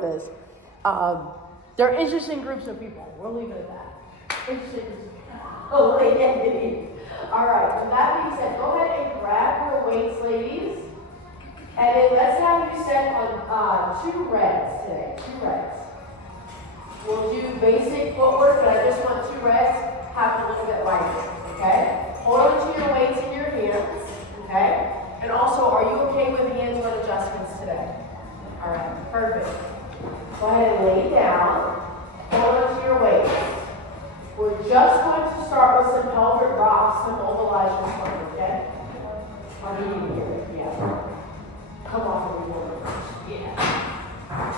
with is, they're interesting groups of people. We'll leave it at that. Interesting groups of people. Oh, yeah. All right, with that being said, go ahead and grab your weights, ladies. And then let's have you set on 2 reps today, 2 reps. We'll do basic footwork, but I just want 2 reps, have it a little bit lighter, okay? Hold on to your weights in your hands, okay? And also, are you okay with hands-on adjustments today? All right, perfect. Go ahead and lay down, hold on to your weights. We're just going to start with some pelvic rocks to mobilize your spine, okay? I'll give you here, yeah. Come off of your water. Yeah.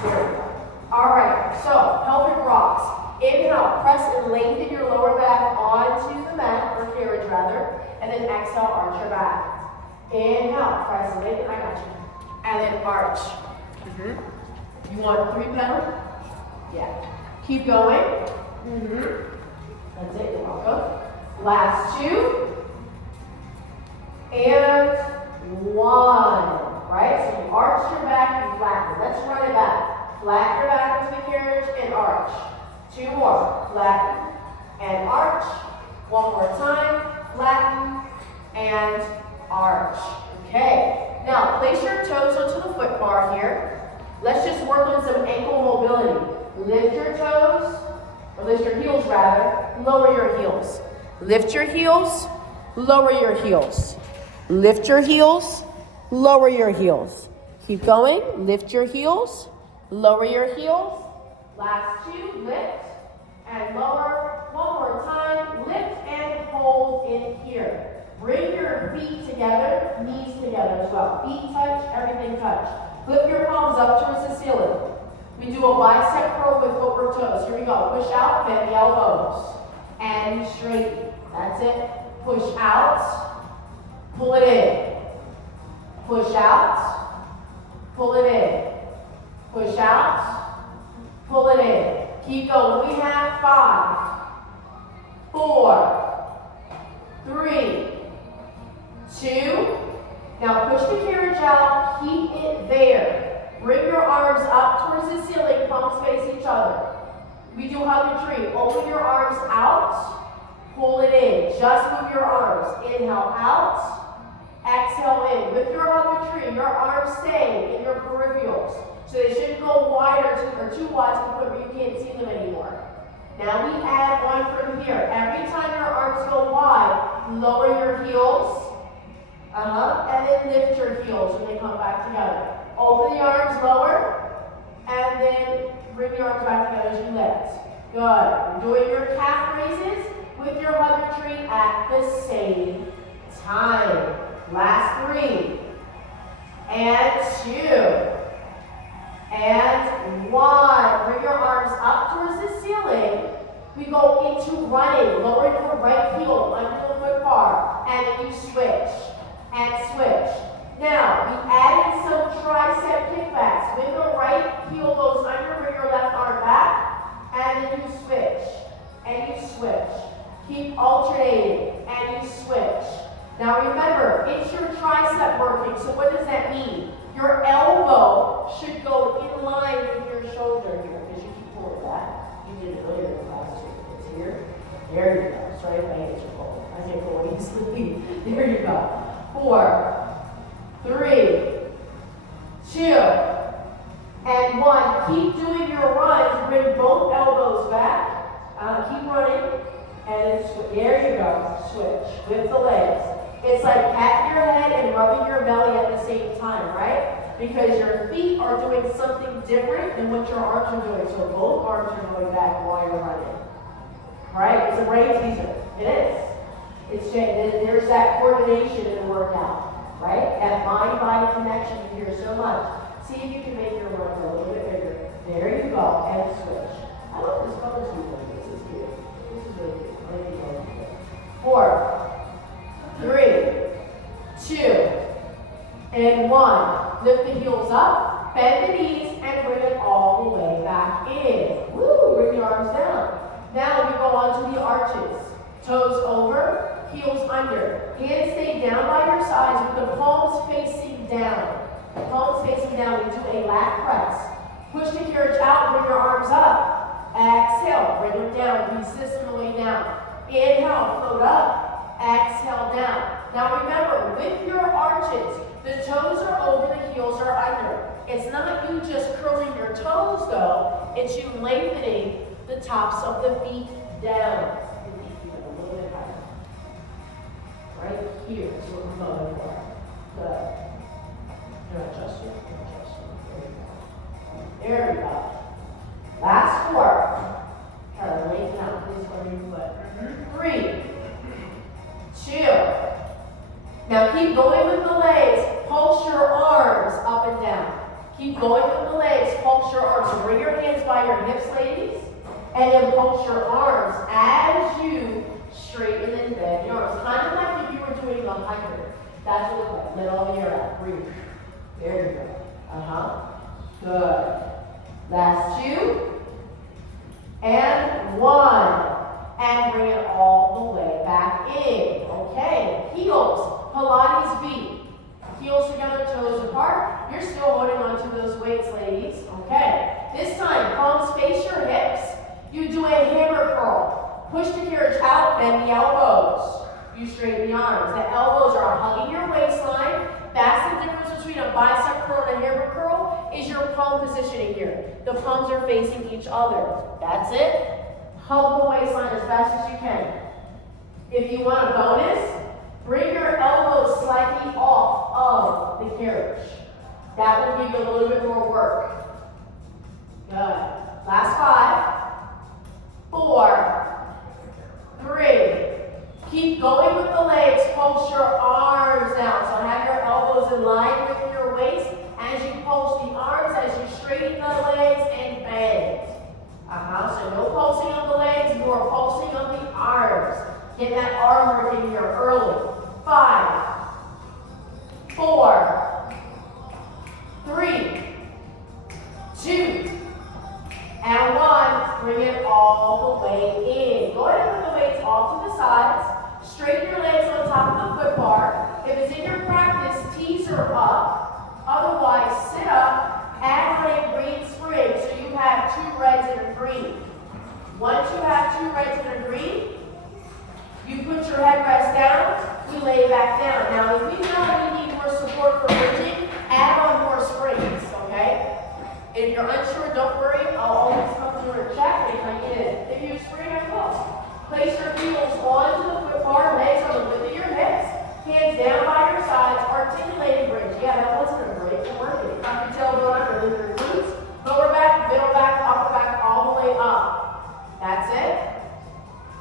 There we go. All right, so pelvic rocks. Inhale, press and lengthen your lower back onto the mat, or carriage rather, and then exhale, arch your back. Inhale, press and lengthen, I got you. And then arch. You want 3 pedals? Yeah. Keep going. That's it, you're welcome. Last 2. And 1. Right? So you arch your back, you flatten. Let's run it back. Flatten your back into the carriage and arch. 2 more. Flatten and arch. 1 more time. Flatten and arch. Okay. Now place your toes onto the foot bar here. Let's just work on some ankle mobility. Lift your toes, or lift your heels rather. Lower your heels. Lift your heels. Lower your heels. Lift your heels. Lower your heels. Keep going. Lift your heels. Lower your heels. Last 2. Lift and lower. 1 more time. Lift and hold in here. Bring your feet together, knees together as well. Feet touch, everything touch. Flip your palms up towards the ceiling. We do a bicep curl with footwork toes. Here we go. Push out, bend the elbows. And straighten. That's it. Push out. Pull it in. Push out, pull it in. Push out, pull it in. Keep going. We have 5, 4, 3, 2. Now push the carriage out, keep it there. Bring your arms up towards the ceiling, palms face each other. We do hug a tree. Open your arms out, pull it in. Just move your arms. Inhale out. Exhale in. With your hug tree, your arms stay in your peripherals. So they shouldn't go wider or too wide to the point where you can't see them anymore. Now we add on from here. Every time your arms go wide, lower your heels. And then lift your heels when they come back together. Open the arms lower. And then bring your arms back together as you lift. Good. Doing your calf raises with your hug tree at the same time. Last 3, and 2, and 1. Bring your arms up towards the ceiling. We go into running. Lower your right heel under the foot bar, and then you switch, and switch. Now, we add in some tricep kickbacks. When the right heel goes under, bring your left arm back, and then you switch, and you switch. Keep alternating, and you switch. Now remember, it's your tricep working, so what does that mean? Your elbow should go in line with your shoulder here, because you keep pulling back. You did it earlier in the class too. It's here. There you go. Sorry if my hands are cold. I can't go easily. There you go. 4, 3, 2, and 1. Keep doing your runs. Bring both elbows back. Keep running. And there you go. Switch with the legs. It's like patting your head and rubbing your belly at the same time, right? Because your feet are doing something different than what your arms are doing. So both arms are going back while you're running. Right? It's a brain teaser. It is. There's that coordination in the workout, right? That mind-body connection you hear so much. See if you can make your runs a little bit bigger. There you go. And switch. I love this color scheme. This is cute. This is really cute. I think it's really good. 4, 3, 2, and 1. Lift the heels up, bend the knees, and bring it all the way back in. Woo! Bring the arms down. Now we go on to the arches. Toes over, heels under. Hands stay down by your sides with the palms facing down. The palms facing down, we do a lat press. Push the carriage out, bring your arms up. Exhale, bring them down, consistently down. Inhale, float up. Exhale, down. Now remember, with your arches, the toes are over, the heels are under. It's not you just curling your toes though, it's you lengthening the tops of the feet down. The feet a little bit higher. Right here is what we're going for. Good. Now adjust it, adjust it. There we go. Last 4. Try to lengthen out this over your foot. 3, 2. Now keep going with the legs. Pulse your arms up and down. Keep going with the legs. Pulse your arms. So bring your hands by your hips, ladies. And then pulse your arms as you straighten and bend your arms. Kind of like if you were doing a hiker. That's what it's like. Let all the air out. Breathe. There you go. Good. Last 2. And 1. And bring it all the way back in. Okay. Heels. Pilates V. Heels together, toes apart. You're still holding on to those weights, ladies. Okay. This time, palms face your hips. You do a hammer curl. Push the carriage out, bend the elbows. You straighten the arms. The elbows are hugging your waistline. That's the difference between a bicep curl and a hammer curl, is your palm positioning here. The palms are facing each other. That's it. Hug the waistline as fast as you can. If you want a bonus, bring your elbows slightly off of the carriage. That will give you a little bit more work. Good. Last 5, 4, 3. Keep going with the legs. Pulse your arms down. So have your elbows in line with your waist as you pulse the arms, as you straighten the legs and bend. So no pulsing of the legs, more pulsing of the arms. Get that arm work in here early. 5, 4, 3, 2, and 1. Bring it all the way in. Go ahead and put the weights off to the sides. Straighten your legs on top of the foot bar. If it's in your practice, tees are up. Otherwise, sit up, add on a green spring so you have 2 reds and a green. Once you have 2 reds and a green, you put your headrest down, we lay back down. Now, if you know you need more support for bridging, add on more springs, okay? If you're unsure, don't worry. I'll always come through and check if I need it. If you spring, I will. Place your heels onto the foot bar, legs on the width of your hips, hands down by your sides, articulating bridge. Yeah, that wasn't a break, it's working. Tuck your tailbone under, lift your glutes, lower back, middle back, upper back, all the way up. That's it.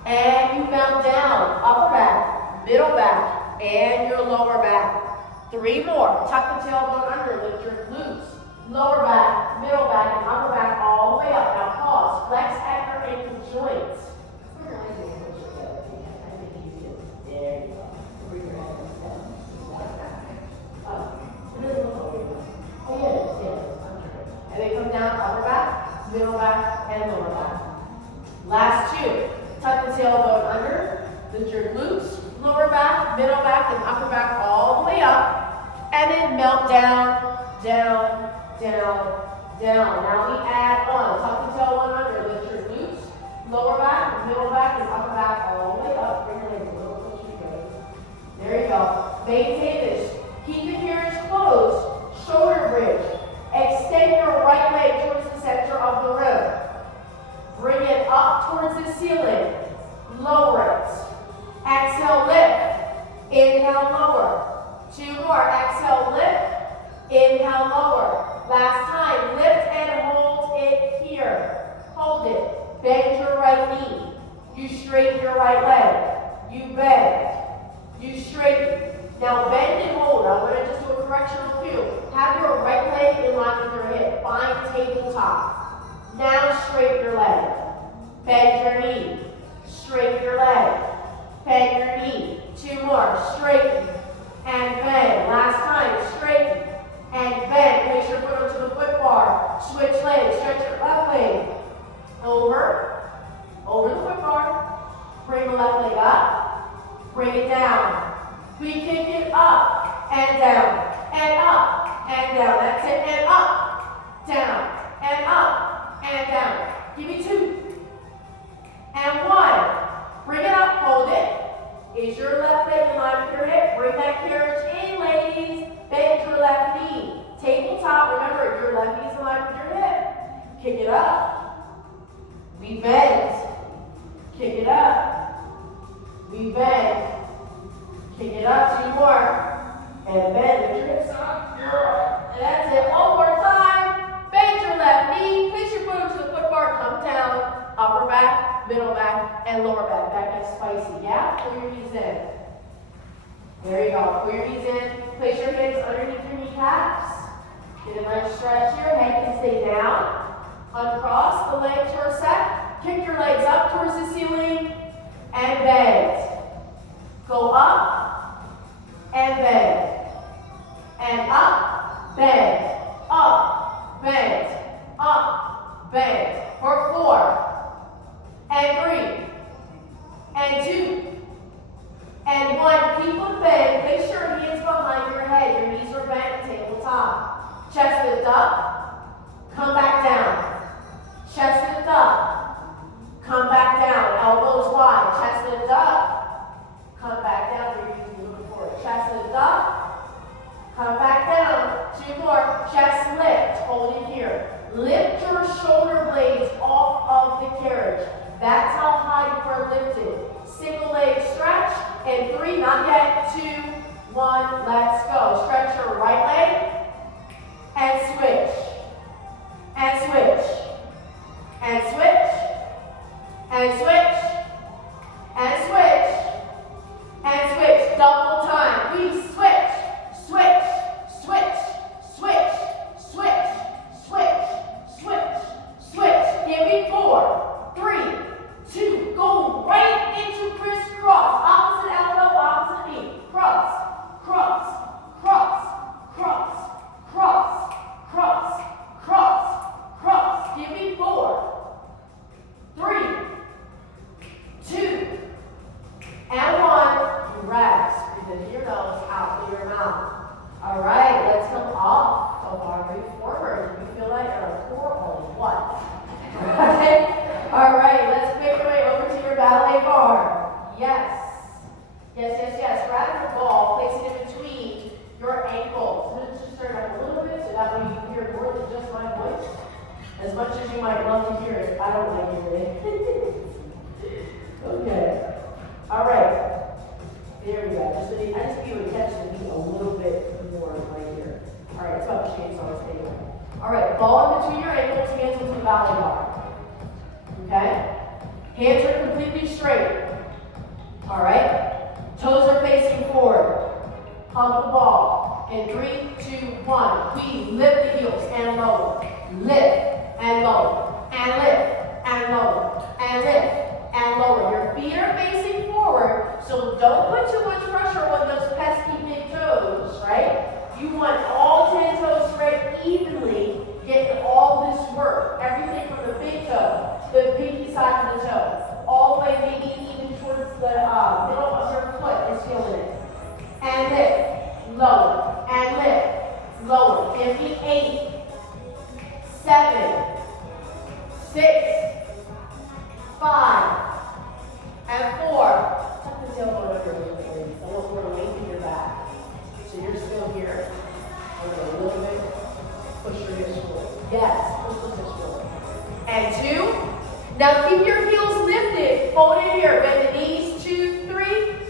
And you mount down, upper back, middle back, and your lower back. 3 more. Tuck the tailbone under, lift your glutes, lower back, middle back, and upper back, all the way up. Now pause. Flex at your ankle joints. There you go. Bring your head down. It doesn't look over. Oh, yeah. And then come down, upper back, middle back, and lower back. Last 2. Tuck the tailbone under, lift your glutes, lower back, middle back, and upper back all the way up. And then melt down, down, down, down. Now we add on. Tuck the tailbone under, lift your glutes, lower back, middle back, and upper back all the way up. Bring your legs a little closer together. There you go. Maintain this. Keep the carriage closed. Shoulder bridge. Extend your right leg towards the center of the room. Bring it up towards the ceiling. Lower it. Exhale, lift. Inhale, lower. 2 more. Exhale, lift. Inhale, lower. Last time. Lift and hold it here. Hold it. Bend your right knee. You straighten your right leg. You bend. You straighten. Now bend and hold. I'm going to just do a correctional cue. Have your right leg in line with your hip. Find tabletop. Now straighten your leg. Bend your knee. Straighten your leg. Bend your knee. 2 more. Straighten and bend. Last time. Straighten and bend. Place your foot onto the foot bar. Switch legs. Stretch your left leg. Over the foot bar. Bring the left leg up. Bring it down. We kick it up and down. And up and down. That's it. And up. Down. And Give me 2. And 1. Bring it up, hold it. Is your left leg in line with your hip? Bring that carriage in, ladies. Bend your left knee. Tabletop, remember, your left knee's in line with your hip. Kick it up. We bend. Kick it up. We bend. Kick it up. 2 more. And bend. Lift your hips up. And that's it. One more time. Bend your left knee. Place your foot into the foot bar. Come down. Upper back, middle back, and lower back. Back gets spicy. Yeah? Pull your knees in. There you go. Pull your knees in. Place your hands underneath your kneecaps. Get a nice stretch here. Head can stay down. Uncross the legs for a sec. Kick your legs up towards the ceiling. And bend. Go up. And bend. And up. Bend. Up. Bend. Up. Bend. For 4. And 3. And 2. And 1. Keep them bent. Place your hands behind your head. Your knees are bent. Tabletop. Chest lift up. Come back down. Chest lift up. Come back down. Elbows wide. Chest lift up. Come back down. Your knees moving forward. Chest lift up. Come back down. 2 more. Chest lift. Hold it here. Lift your shoulder blades off of the carriage. That's how high you are lifted. Single leg stretch. And 3, not yet. 2, 1, let's go. Stretch your right leg. And switch. And switch. And switch. And switch. And switch. And switch. Double time. We switch. Switch. Switch. Switch. Switch. Switch. Switch. Switch. Give me 4, 3, 2. Go right into crisscross. Opposite elbow, opposite knee. Cross. Cross. Cross. Cross. Cross. Cross. Cross. Cross. Give me 4, 3, 2, and 1. Rest. Breathe into your nose, out through your mouth. All right, let's come off of our move forward. Do you feel like you're a core or what? All right, let's make our way over to your ballet bar. Yes. Yes, yes, yes. Grab your ball, place it in between your ankles. Let's just start up a little bit so that way you can hear more than just my voice. As much as you might love to hear it, I don't like hearing it. Okay. All right. There we go. I just need you to catch the beat a little bit more right here. All right, it's about the shapes on the table. All right, ball in between your ankles, hands into the ballet bar. Okay? Hands are completely straight. All right? Toes are facing forward. Hug the ball. In 3, 2, 1. We lift the heels and lower. Lift and lower. And lift and lower. And lift and lower. Your feet are facing forward, so don't put too much pressure on those pesky big toes, right? You want all 10 toes spread evenly, getting all this work. Everything from the big toe, the pinky side of the toe, all the way maybe even towards the middle of your foot is feeling it. And lift, lower, and lift, lower. Give me 8, 7, 6, 5, and 4. Tuck the tailbone under your legs. I want you to lengthen your back. So you're still here. Okay, a little bit. Push your hips forward. Yes, push the hips forward. And 2. Now keep your heels lifted. Fold in here. Bend the knees. 2, 3.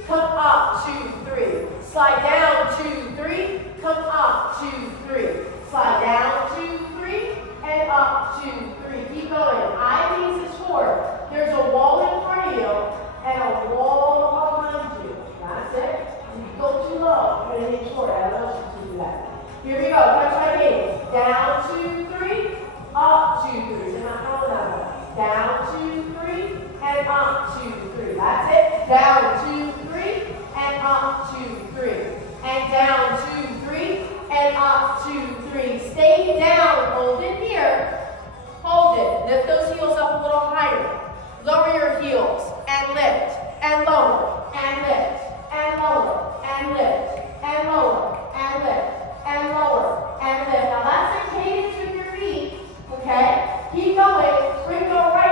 Come up. 2, 3. Slide down. 2, 3. Come up. 2, 3. Slide down. 2, 3. And up. 2, 3. Keep going. Eye faces forward. There's a wall in front of you and a wall behind you. That's it. If you go too low, you're going to hit short. I don't want you to do that. Here we go. Catch my gaze. Down, 2, 3. Up, 2, 3. So not going that way. Down, 2, 3. And up, 2, 3. That's it. Down, 2, 3. And up, 2, 3. And down, 2, 3. And up, 2, 3. Stay down. Hold it here. Hold it. Lift those heels up a little higher. Lower your heels and lift and lower and lift and lower and lift and lower and lift and lower and lift. Now that's a cadence with your feet. Okay? Keep going. Spring go right.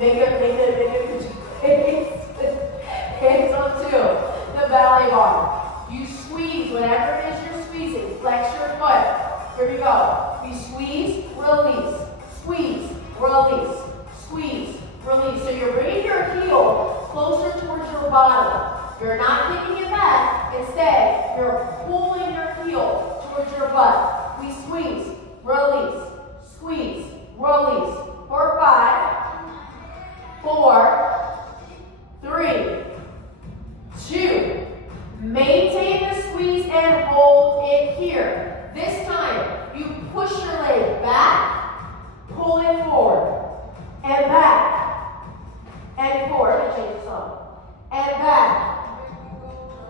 Make it hands onto the ballet bar. You squeeze whatever it is you're squeezing. Flex your foot. Here we go. We squeeze, release, squeeze, release, squeeze, release. So you're bringing your heel closer towards your bottom. You're not kicking it back. Instead, you're pulling your heel towards your butt. We squeeze, release, squeeze, release. For 5, 4, 3, 2. Maintain the squeeze and hold it here. This time, you push your leg back, pull it forward, and back, and forward. Let me change the song. And back,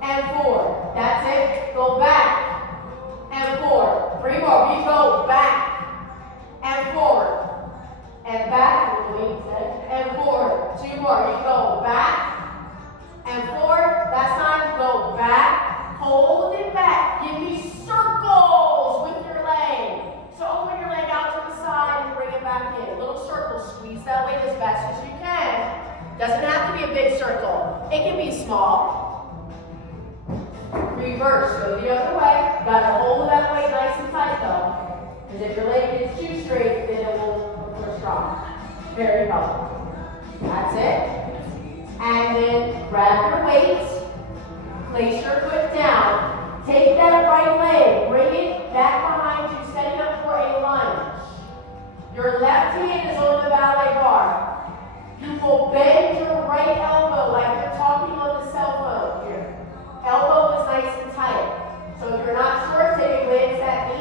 and forward. That's it. Go back, and forward. 3 more. We go back, and forward. And back, and forward. 2 more. You go back and forward. Last time, go back. Hold it back. Give me circles with your leg. So open your leg out to the side and bring it back in. Little circles. Squeeze that leg as fast as you can. Doesn't have to be a big circle. It can be small. Reverse. Go the other way. Got to hold that leg nice and tight though. Because if your leg gets too straight, then it will strong. Very helpful. That's it. And then grab your weights. Place your foot down. Take that right leg. Bring it back behind you, setting up for a lunge. Your left hand is on the ballet bar. You will bend your right elbow like you're talking on the cell phone here. Elbow is nice and tight. So if you're not sure, take a glance at me.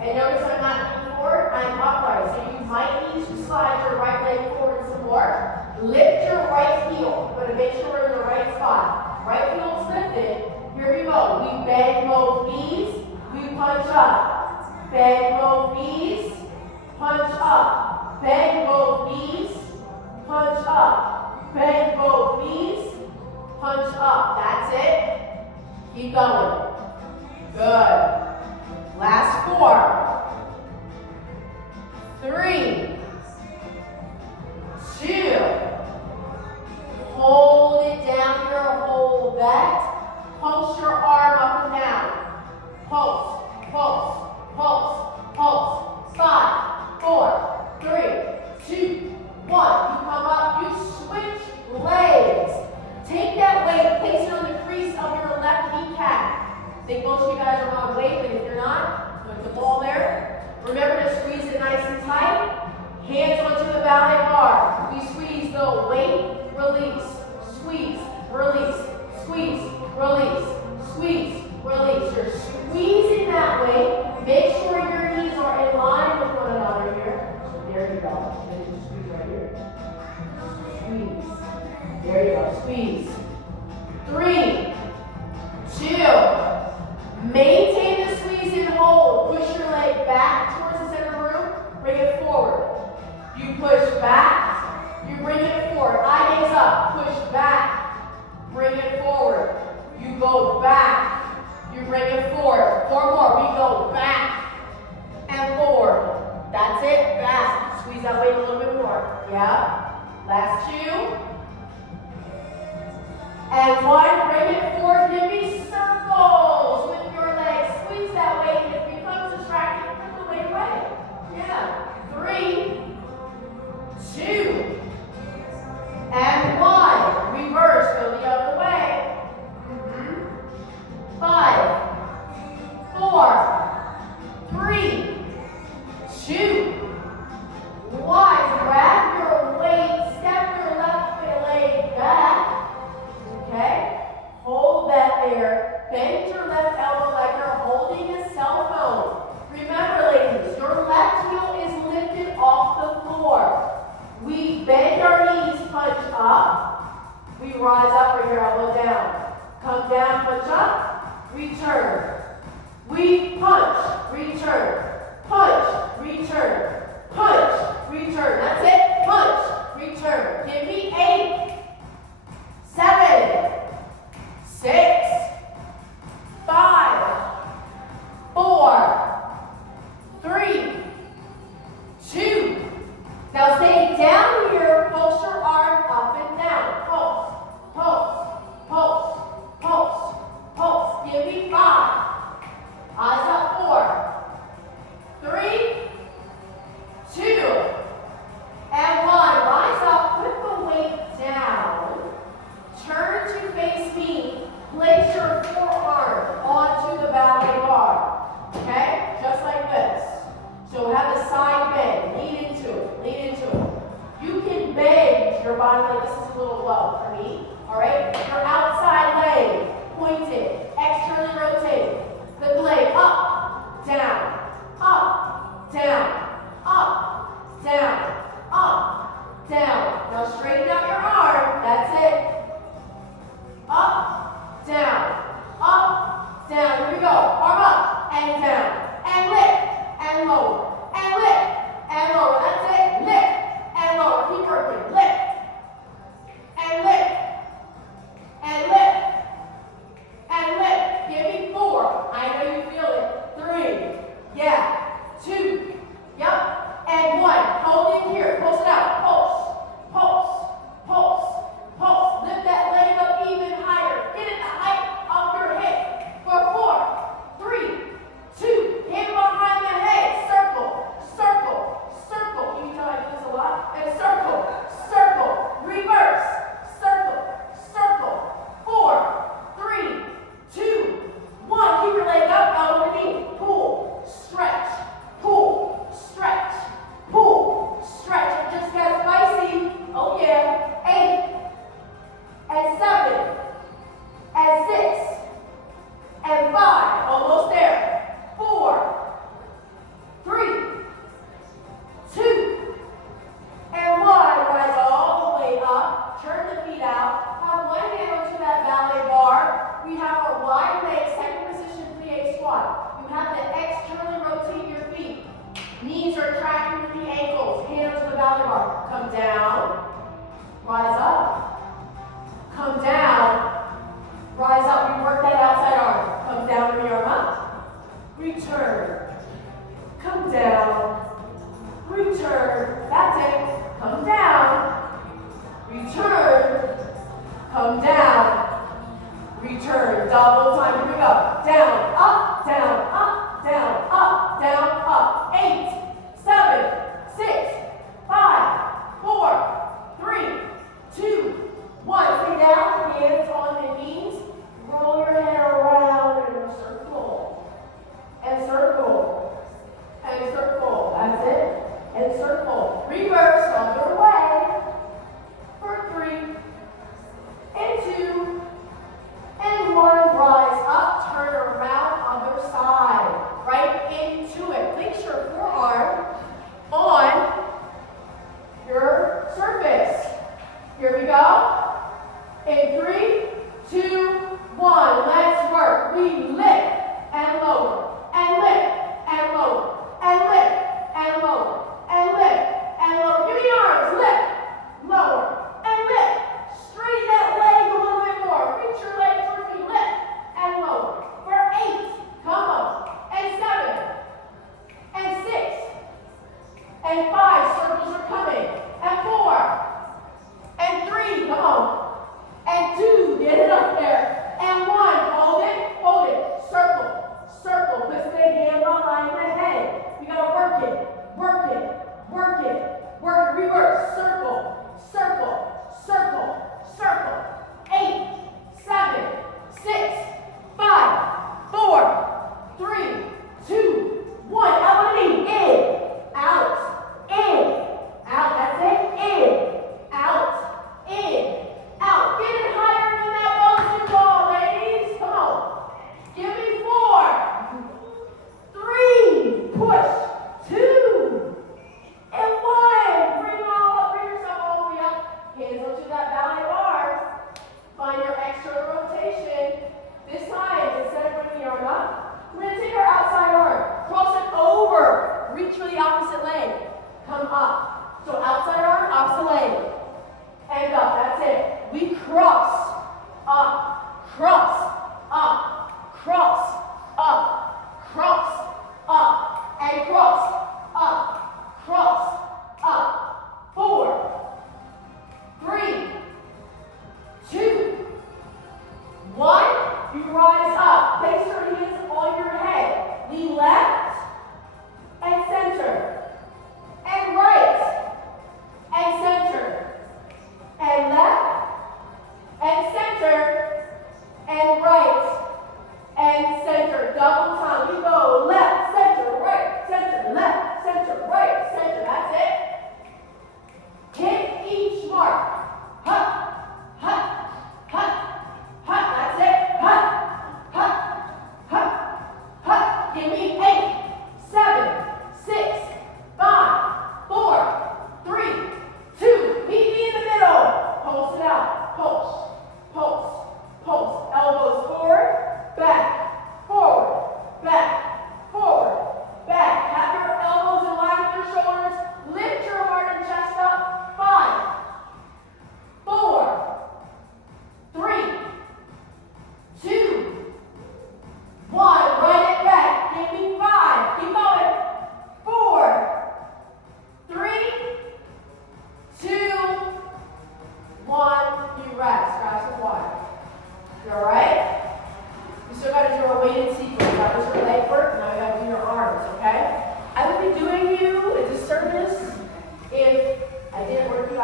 And notice I'm not leaning forward, I'm upright. So you might need to slide your right leg forward some more. Lift your right heel. But to make sure we're in the right spot. Right heel is lifted. Here we go. We bend both knees. We punch up. Bend both knees. Punch up. Bend both knees. Punch up. Bend both knees. Punch up. That's it. Keep going. Good. Last 4, 3, 2. Hold it down here. Hold that. Pulse your arm up and down. Pulse, pulse, pulse, pulse. 5, 4, 3, 2, 1. You come up. You switch legs. Take that weight. Place it on the crease of your left kneecap. I think most of you guys are on weight, but if you're not, put the ball there. Remember to squeeze it nice and tight. Hands onto the ballet bar. We squeeze the weight, release, squeeze, release, squeeze, release, squeeze, release. You're squeezing that way. Make sure your knees are in line with one another here. So there you go. Then you squeeze right here. Squeeze. There you go. Squeeze. 3, 2. Maintain the squeeze and hold. Push your leg back towards the center room. Bring it forward. You push back. You bring it forward. Eye gaze up. Push back. Bring it forward. You go back. You bring it forward. 4 more. We go back and forward. That's it. Back. Squeeze that weight a little bit more. Yeah. Last 2. And 1. Bring it forward. Give me circles with your legs. Squeeze that weight. If it becomes distracting, put the weight away. Yeah. 3, 2, and 1. Reverse. Go the other way. 5, 4, 3, 2, 1. Grab your weight. Step your left leg back. Okay? Hold that there. Bend your left elbow like you're holding a cell phone. Remember, ladies, your left heel is lifted off the floor. We bend our knees, punch up. We rise up, bring your elbow down. Come down, punch up, return. We punch, return. Punch, return. Punch, return. That's it. Punch, return. Give me 8, 7, 6, 5, 4, 3, 2. Now stay down here, pulse your bottom leg. This is a little low for me. All right? Your outside leg, pointed, externally rotate. The leg up, down, up, down, up, down, up, down. Now straighten out your arm. That's it. Up, down, up, down. Here we go. Arm up and down. And lift and lower. And lift and lower. That's it. Lift and lower. Keep working. Lift and lift and lift and lift. Give me 4. I know you feel it. 3. Yeah. 2. Yep. And 1. Hold in here. Pulse it out. Pulse. Pulse. Pulse. Pulse. Lift that leg up even higher. Get it the height of your hip. For 4, 3, 2. Hand behind the head. Circle. Circle. Circle. Can you tell I do this a lot? And circle. Circle. Reverse. Circle. Circle. 4, 3, 2, 1. Keep your leg up. Elbow to knee. Pull. Stretch. Pull. Stretch. Pull. Stretch. It just got spicy. Oh yeah. 8. And 7. And 6. And 5. Almost there. 4. 3. 2. And 1. Rise all the way up. Turn the feet out. Have one hand onto that ballet bar. We have our wide leg, second position plie squat. You have to externally rotate your feet. Knees are tracking with the ankles. Hand onto the ballet bar. Come down. Rise up. Come down. Rise up. We work that outside arm. Come down with your arm up. Return. Come down. Return. That's it. Come down. Return. Come down. Return. Double time. Here we go. Down. Up. Down. Up. Down. Up. Down. Up. 8, 7, 6, 5, 4, 3, 2, 1. Stay down. Hands on the knees. Roll your head around in a circle. And circle. And circle. That's it. And circle.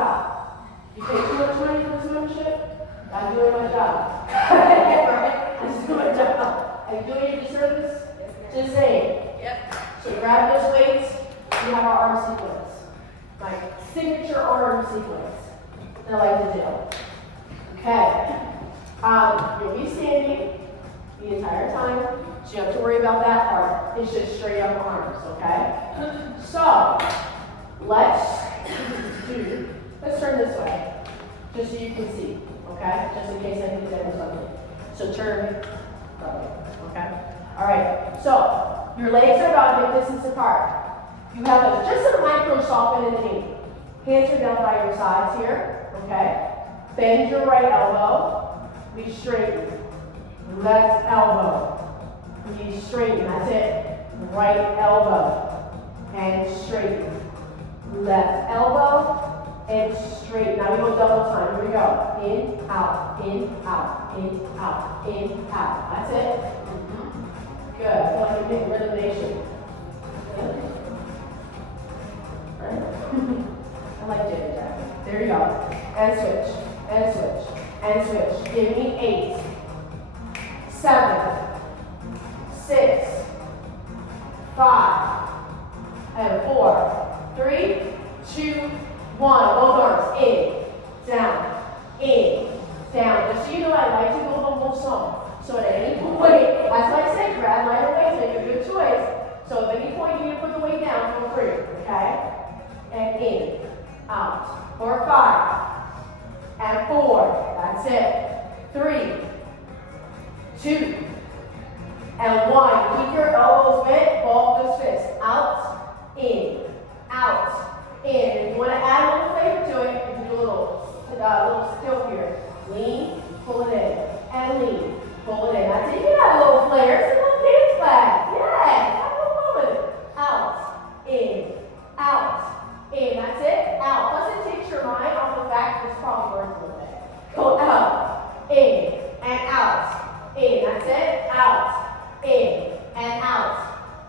out. You pay too much money for this membership? I'm doing my job. Right? I'm just doing my job. Are you doing your disservice? Just saying. Yep. So grab those weights. We have our arm sequence. My signature arm sequence that I like to do. Okay. You'll be standing the entire time, so you don't have to worry about that part. It's just straight up arms, okay? So, let's turn this way, just so you can see, okay? Just in case I need to do something. So turn, okay? All right, so your legs are about hip distance apart. You have just a micro soften in the knee. Hands are down by your sides here, okay? Bend your right elbow. We straighten. Left elbow. We straighten. That's it. Right elbow. And straighten. Left elbow. And straighten. Now we go double time. Here we go. In, out, in, out, in, out, in, out. That's it. Good. I feel like you're getting rhythm. I like jitter jack. There you go. And switch. And switch. And switch. Give me 8, 7, 6, 5, and 4, 3, 2, 1. Both arms in, down, in, down. Just so you know, I like to go the whole song. So at any point, that's why I say grab lighter weights, make a good choice. So at any point you need to put the weight down, feel free, okay? And in, out, for 5, and 4, that's it, 3, 2, and 1. Keep your elbows bent, ball those fists, out, in, out, in. If you want to add a little flavor to it, you can do a little still here. Lean, pull it in, and lean, pull it in. That's it. You can add a little flair, it's a little dance class. Yeah, have a little moment. Out, in, out. In, that's it, out. Doesn't take your mind off the fact that it's probably worth a little bit. Go out, in, and out. In, that's it, out, in, and out.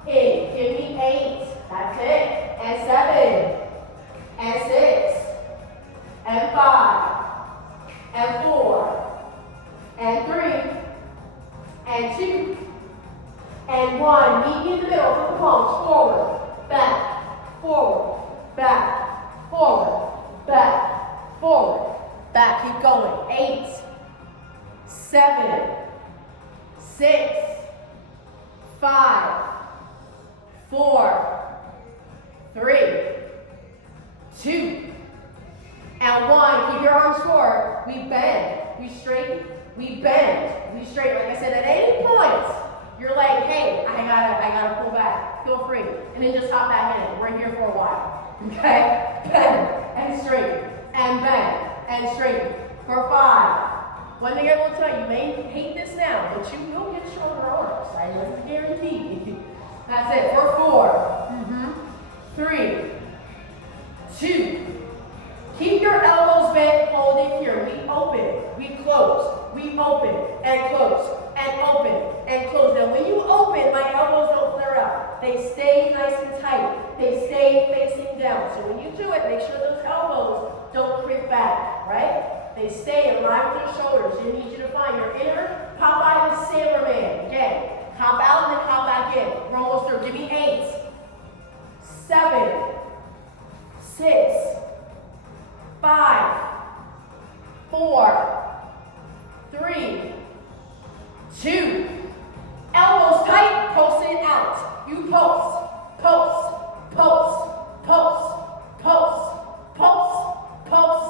In, give me 8, that's it, and 7, and 6, and 5, and 4, and 3, and 2, and 1. Meet in the middle, put the palms forward, back, forward. Back, forward, back, forward, back. Keep going. 8, 7, 6, 5, 4, 3, 2, and 1. Keep your arms forward. We bend, we straighten, we bend, we straighten. Like I said, at any point, you're like, hey, I gotta pull back. Feel free. And then just hop back in. We're here for a while. Okay? Bend and straighten and bend and straighten for 5. One thing I will tell you, you may hate this now, but you will get stronger arms. I just guarantee. That's it. For 4, 3, 2. Keep your elbows bent, hold it here. We open, we close, we open and close and open and close. Now when you open, my elbows don't flare out. They stay nice and tight. They stay facing down. So when you do it, make sure those elbows don't creep back, right? They stay in line with your shoulders. You need you to find your inner Popeye the Sailor Man. Again, hop out and then hop back in. We're almost through. Give me 8, 7, 6, 5, 4, 3, 2. Elbows tight, pulse it out. You pulse, pulse, pulse, pulse, pulse, pulse, pulse,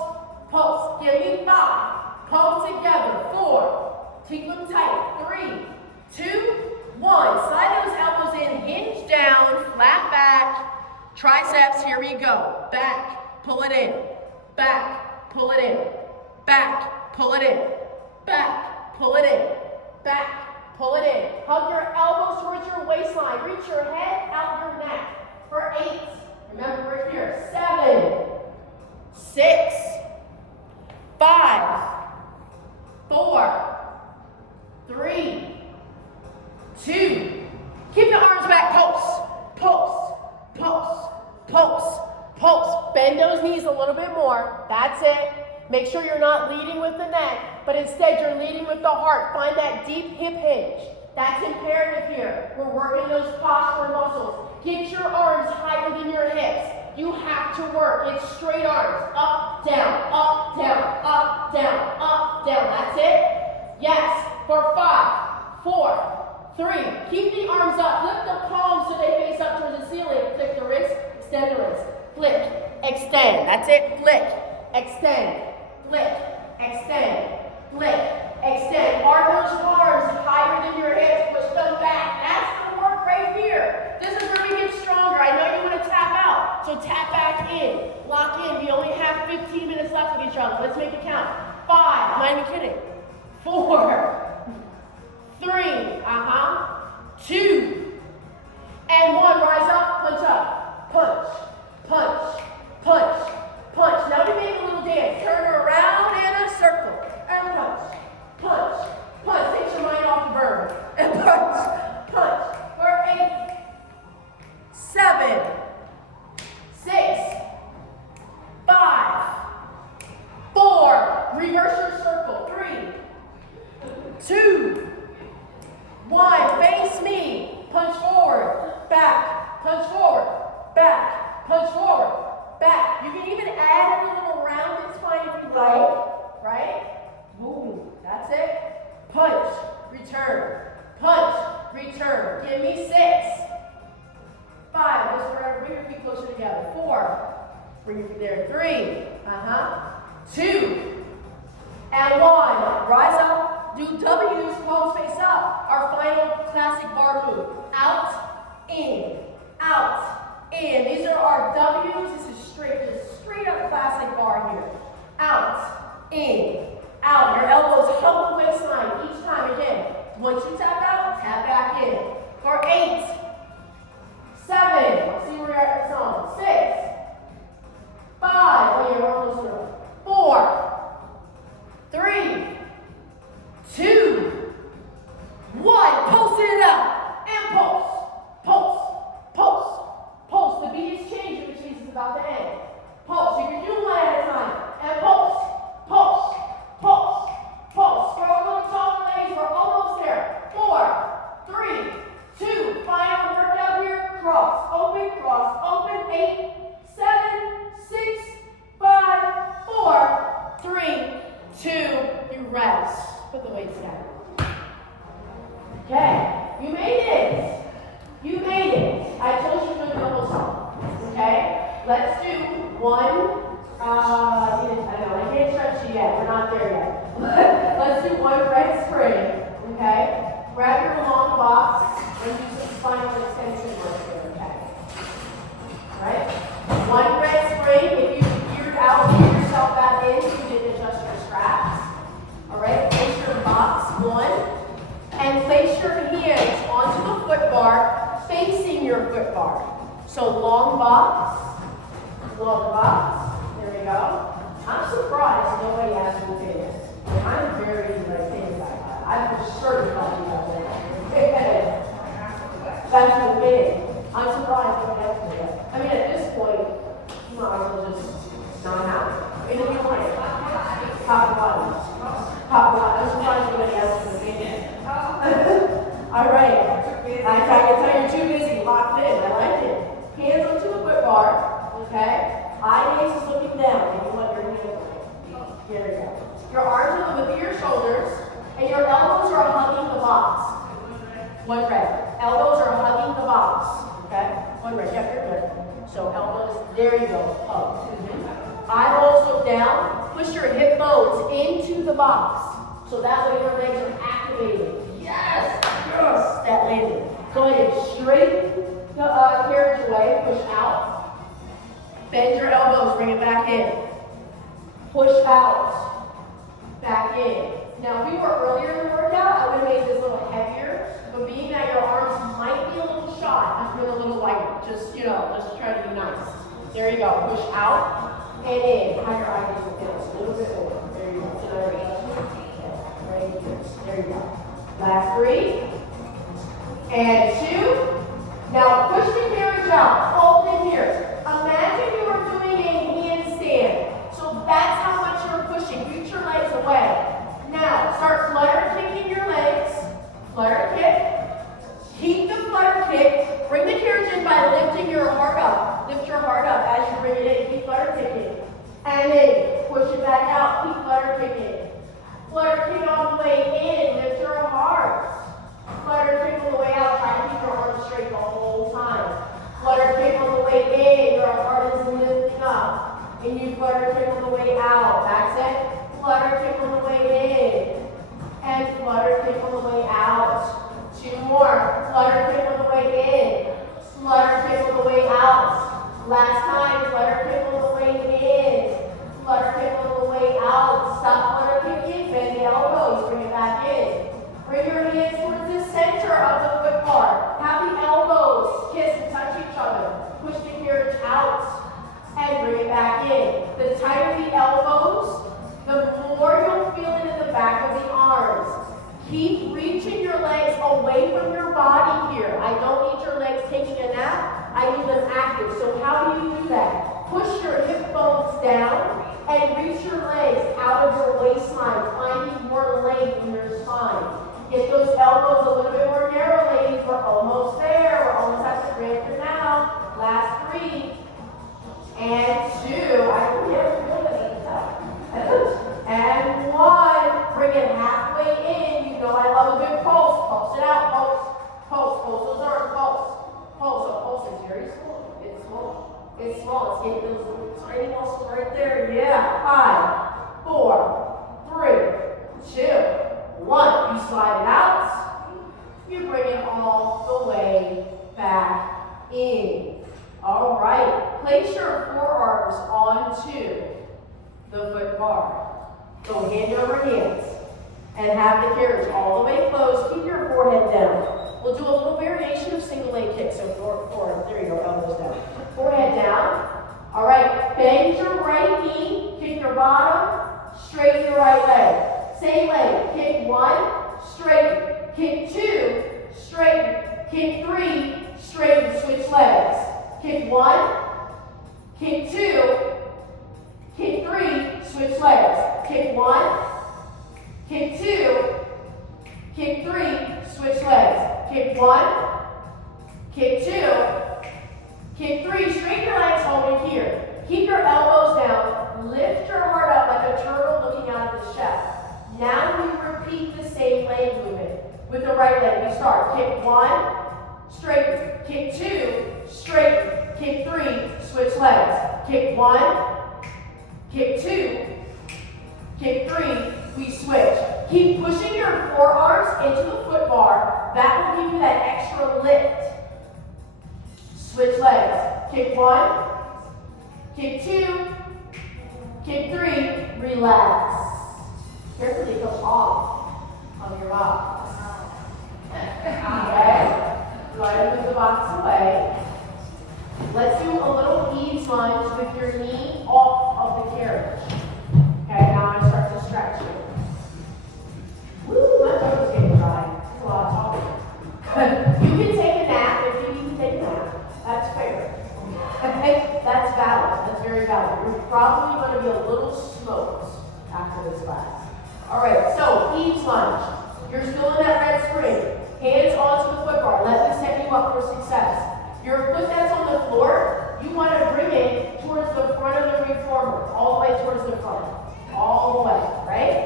pulse. Give me 5. Palms together. 4. Keep them tight. 3, 2, 1. Slide those elbows in. Hinge down. Flat back. Triceps. Here we go. Back. Pull it in. Back. Pull it in. Back. Pull it in. Back. Pull it in. Back. Pull it in. Hug your elbows towards your waistline. Reach your head out your neck. For 8. Remember, we're here. 7, 6, 5, 4, 3, 2. Keep your arms back. Pulse, pulse, pulse, pulse, pulse. Bend those knees. knees a little bit more. That's it. Make sure you're not leading with the neck, but instead you're leading with the heart. Find that deep hip hinge. That's imperative here. We're working those posture muscles. Get your arms higher than your hips. You have to work. It's straight arms. Up, down, up, down, up, down, up, down. That's it. Yes. For 5, 4, 3. Keep the arms up. Lift the palms so they face up towards the ceiling. Flick the wrist. Extend the wrist. Flick. Extend. That's it. Flick. Extend. Flick. Extend. Flick. Extend. Are those arms higher than your hips? Push them back. That's the work right here. This is where we get stronger. I know you want to tap out. So tap back in. Lock in. We only have 15 minutes left with each other. Let's make it count. 5. I'm not even kidding. 4. 3. 2. And 1. Rise up. Punch up. Punch. Punch. Punch. Punch. Now we make a little dance. Turn around in a circle. And punch. Punch. Punch. Take your mind off the burn. And punch. Punch. For 8. 7. 6. 5. 4. Reverse your circle. 3. 2. 1. Face me. Punch forward. Back. Punch forward. Back. Punch forward. Back. You can even add a little rounded spine if you like. Right? Boom. That's it. Punch. Return. Punch. Return. Give me 6. 5. Just bring your feet closer together. 4. Bring your feet there. 3. 2. And 1. Rise up. Do W's, palms face up. Our final classic bar move. Out, in, out, in. These are our W's. This is just straight up classic bar here. Out, in, out. Your elbows hump the waistline each time. Again, once you tap out, tap back in. For 8, 7. Let's see where we're at this on. 6, 5. Oh, you're almost through. 4, 3, 2, 1. Pulse it up. And pulse. Pulse. Pulse. Pulse. The beat is changing, which means it's about to end. Pulse. You can do one at a time. And pulse. Pulse. Pulse. Pulse. Throw a little tall legs. We're almost there. 4, 3, 2. Final workout here. Cross. Open. Cross. Open. 8, 7, 6, 5, 4, 3, 2. You rest. Put the weights down. Okay, you made it. You made it. I told you to do the whole song. Okay, let's do one. I can't stretch you yet. We're not there yet. Let's do one red spring. Okay, grab your long box and do some spinal extension work here. Okay. All right. One red spring. If you geared out, get yourself back in. You didn't adjust your straps. All right, place your box 1 and place your hands onto the foot bar, facing your foot bar. So long box, there we go. I'm surprised nobody asked me to do this. I'm very things like that. I'm for sure glad you guys did. That's what it is. I'm surprised nobody asked me to do that. I mean, at this point, you might as well just not have it. If you want it, top and bottom. I'm surprised nobody else is doing it. All right. I can tell you're too busy. Locked in. I like it. Hands onto the foot bar. Okay. Eye gaze is looking down. And you want your hands on. Here we go. Your arms are with your shoulders, and your elbows are hugging the box. One red. Elbows are hugging the box. Okay. One red. Yep, you're good. So elbows. There you go. Hug. Eyeballs look down. Push your hip bones into the box. So that way your legs are activated. Yes! Yes! That landing. Go ahead and straighten the carriage away. Push out. Bend your elbows. Bring it back in. Push out. Back in. Now, if we were earlier in the workout, I would have made this a little heavier. But being that your arms might be a little shot, I'm feeling a little lighter. Just try to be nice. There you go. Push out. And in. Have your eyes down. A little bit more. There you go. There you go. Right here. There you go. Last 3. And 2. Now push the carriage out. Open here. Imagine you are doing a handstand. back out, keep flutter kicking. Flutter kick on the way in, lift your arms. Flutter kick on the way out, try to keep your arms straight the whole time. Flutter kick on the way in, your heart is lifting up. And you flutter kick on the way out. That's it. Flutter kick on the way in. And flutter kick on the way out. 2 more. Flutter kick on the way in. Flutter kick on the way out. Last time, flutter kick on the way in. Flutter kick on the way out. Stop flutter kicking. Bend the elbows. Bring it back in. Bring your hands towards the center of the foot bar. Have the elbows kiss and touch each other. Push the carriage out and bring it back in. The tighter the elbows, the more you'll feel it in the back of the arms. Keep reaching your legs away from your body here. I don't need your legs taking a nap. I need them active. So how do you do that? Push your hip bones down and reach your legs out of your waistline, finding more length in your spine. Get those elbows a little bit more narrow, ladies. We're almost there. We're almost at the grand finale. Last 3 and 2. I can feel this at the top. And 1. Bring it halfway in. You know I love a good pulse. Pulse it out. Pulse. Pulse. Pulse those arms. Pulse. Pulse. So pulse is very small. It's small. It's small. It's getting those little tiny muscles right there. Yeah. 5, 4, 3, 2. 1, you slide it out, you bring it all the way back in. All right, place your forearms onto the foot bar. Go hand over hands and have the carriage all the way closed. Keep your forehead down. We'll do a little variation of single leg kicks. So forward, there you go, elbows down. Forehead down. All right, bend your right knee, kick your bottom, straighten your right leg. Same leg, kick 1, straighten, kick 2, straighten, kick 3, straighten, switch legs. Kick 1, kick 2, kick 3, switch legs. Kick 1, kick 2, kick 3, switch legs. Kick 1, kick 2, kick 3, straighten your legs, hold it here. Keep your elbows down, lift your heart up like a turtle looking out of the shell. Now we repeat the same leg movement. With the right leg, we start. Kick 1, straighten. Kick 2, straighten. Kick 3, switch legs. Kick 1, kick 2, kick 3, we switch. Keep pushing your forearms into the foot bar. That will give you that extra lift. Switch legs. Kick 1, kick 2, kick 3, relax. Carefully go off on your box. Okay. Go ahead and move the box away. Let's do a little ease lunge with your knee off of the carriage. Okay, now I start to stretch you. Woo, my throat is getting dry. That's a lot of talking. You can take a nap if you need to take a nap. That's fair. Okay, that's valid. That's very valid. You're probably going to be a little smoked after this class. All right, so ease lunge. You're still in that red spring. Hands onto the foot bar. Let me set you up for success. Your foot that's on the floor, you want to bring it towards the front of the reformer, all the way towards the front. All the way, right?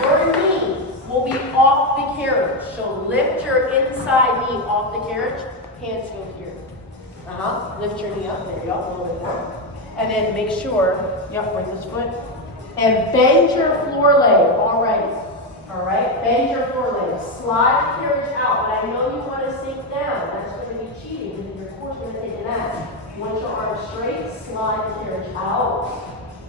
Your knee will be off the carriage. So lift your inside knee off the carriage. Hands go here. Lift your knee up. There you go. A little bit more. And then make sure, bring this foot. And bend your floor leg already. All right? Bend your floor leg. Slide the carriage out. But I know you want to sink down. That's going to be cheating because your core's going to take a nap. You want your arms straight, slide the carriage out.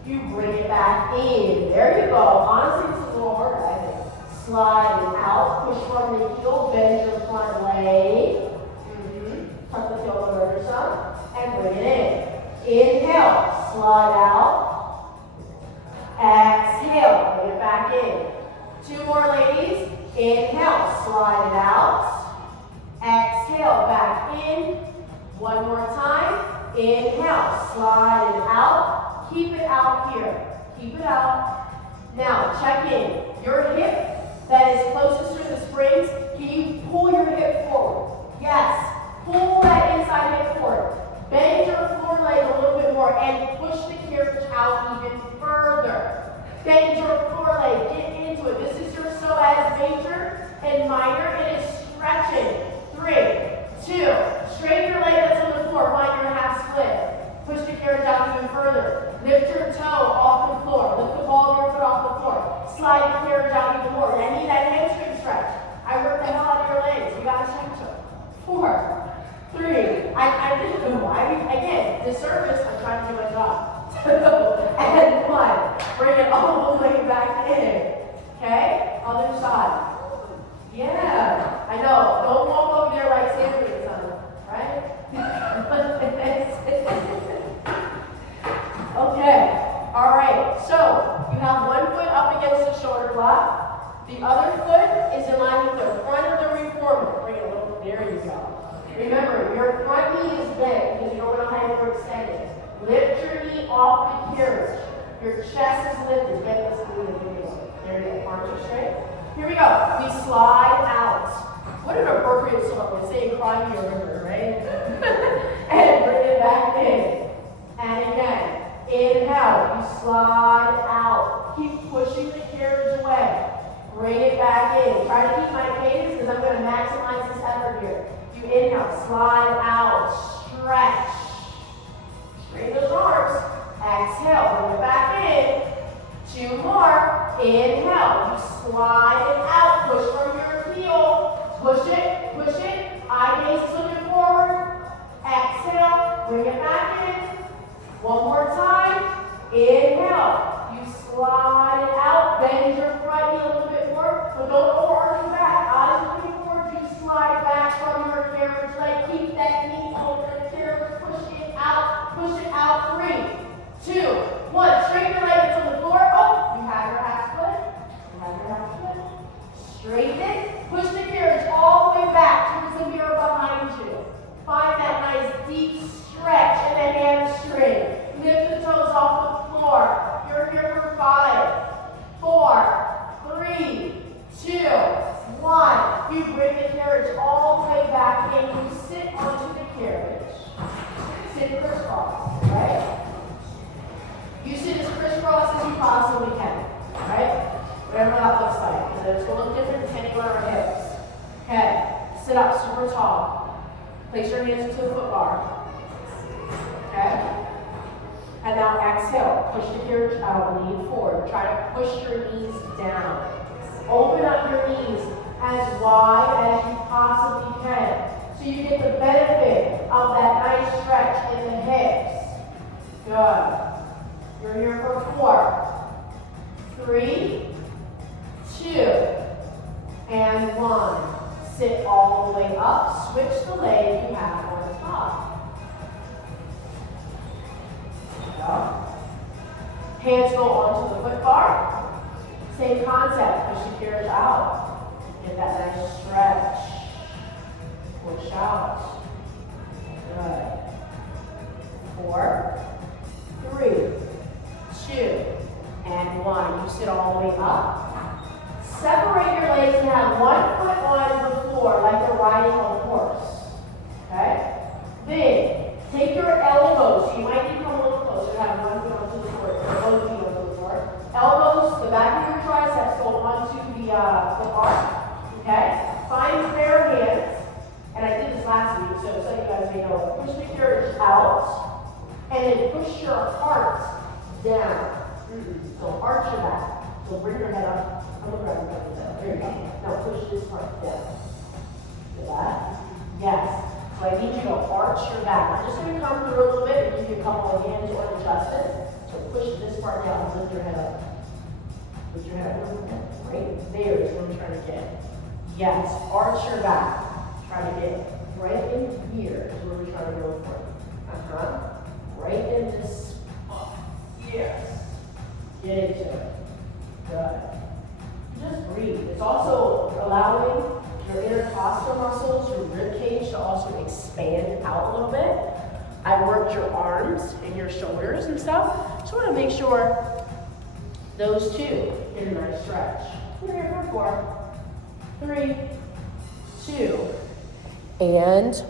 You bring it back in. There you go. Honestly, it's a little harder, I think. Slide it out. Push from the heel. Bend your front leg. Tuck the heel over yourself. And bring it in. Inhale. Slide out. Exhale, bring it back in. 2 more, ladies. Inhale, slide it out. Exhale, back in. 1 more time. Inhale, slide it out. Keep it out here. Keep it out. Now, check in. Your hip that is closest to the springs, can you pull your hip forward? Yes. Pull that inside hip forward. Bend your floor leg a little bit more and push the carriage out even further. In minor, it is stretching. 3, 2, straighten your leg that's on the floor, find your half split. Push the carriage out even further. Lift your toe off the floor. Lift the ball of your foot off the floor. Slide the carriage out even more. I need that hamstring stretch. I work the hell out of your legs. You gotta stretch them. 4, 3. I didn't know why. Again, disservice, I'm trying to do my job. And 1. Bring it all the way back in. Okay? Other side. Yeah. I know. Don't walk over there like Sandra or something. Right? Okay. All right. So you have one foot up against the shoulder block. The other foot is in line with the front of the reformer. Bring it a little. There you go. Remember, your front knee is bent because you don't want to hyperextend it. Lift your knee off the carriage. Your chest is lifted. Bend this knee. There you go. Arms are straight. Here we go. We slide out. What an appropriate song. We say "Cry Me a River," right? And bring it back in. And again. Inhale. You slide out. Keep pushing the carriage away. Bring it back in. Try to keep my cadence because I'm going to maximize this effort here. You inhale. Slide out. Stretch. Straighten those arms. Exhale. Bring it back in. 2 more. Inhale. You slide it out. Push from your heel. Push it. Push it. Eye gaze is looking forward. Exhale. Bring it back in. One more time. Inhale. You slide it out. Bend your front knee a little bit more. But don't overarch your back. Eyes looking forward. You slide back from your carriage leg. Keep that knee over the carriage. Push it out. Push it out. 3, 2, 1. Straighten your leg to the floor. Oh, you have your half split. You have your half split. Straighten it. Push the carriage all the way back towards the mirror behind you. Find that nice deep stretch in the hamstring. Lift the toes off the floor. You're here for 5, 4, 3, 2, 1. You bring the carriage all the way back in. You sit onto the carriage. Sit crisscross, right? You sit as crisscross as you possibly can, right? Whatever that looks like. Because it's going to look different depending on our hips. Okay. Sit up super tall. Place your hands into the foot bar. Okay? And now exhale. Push the carriage out. Lean forward. Try to push your knees down. Open up your knees as wide as you possibly can. So you get the benefit of that nice stretch in the hips. Good. You're here for 4, 3, 2, and 1. Sit all the way up. Switch the leg you have on the top. Hands go onto the foot bar. Same concept. Push the carriage out. Get that nice stretch. Push out. Good. 4, 3, 2, and 1. You sit all the way up. Separate your legs and have one foot on the floor like you're riding on a horse. Okay? Then, take your elbows. You might need to come a little closer to have one foot onto the floor, or both feet onto the floor. Elbows, the back of your triceps go onto the bar. Okay? Find bare hands. And I did this last week, so some of you guys may know. Push the carriage out. And then push your heart down. So arch your back. So bring your head up. I'm going to grab your head. There you go. Now push this part down. Feel that? Yes. So I need you to arch your back. I'm just going to come through a little bit and give you a couple of hands or adjust it. So push this part down and lift your head up. Lift your head up. Right there is what I'm trying to get. Yes. Arch your back. Try to get right in here is where we're trying to go for. Right in this spot. Yes. Get into it. Good. Just breathe. It's also allowing your intercostal muscles, your rib cage to also expand out a little bit. I worked your arms and your shoulders and stuff. Just want to make sure those two get a nice stretch. We're here for 4, 3, 2, and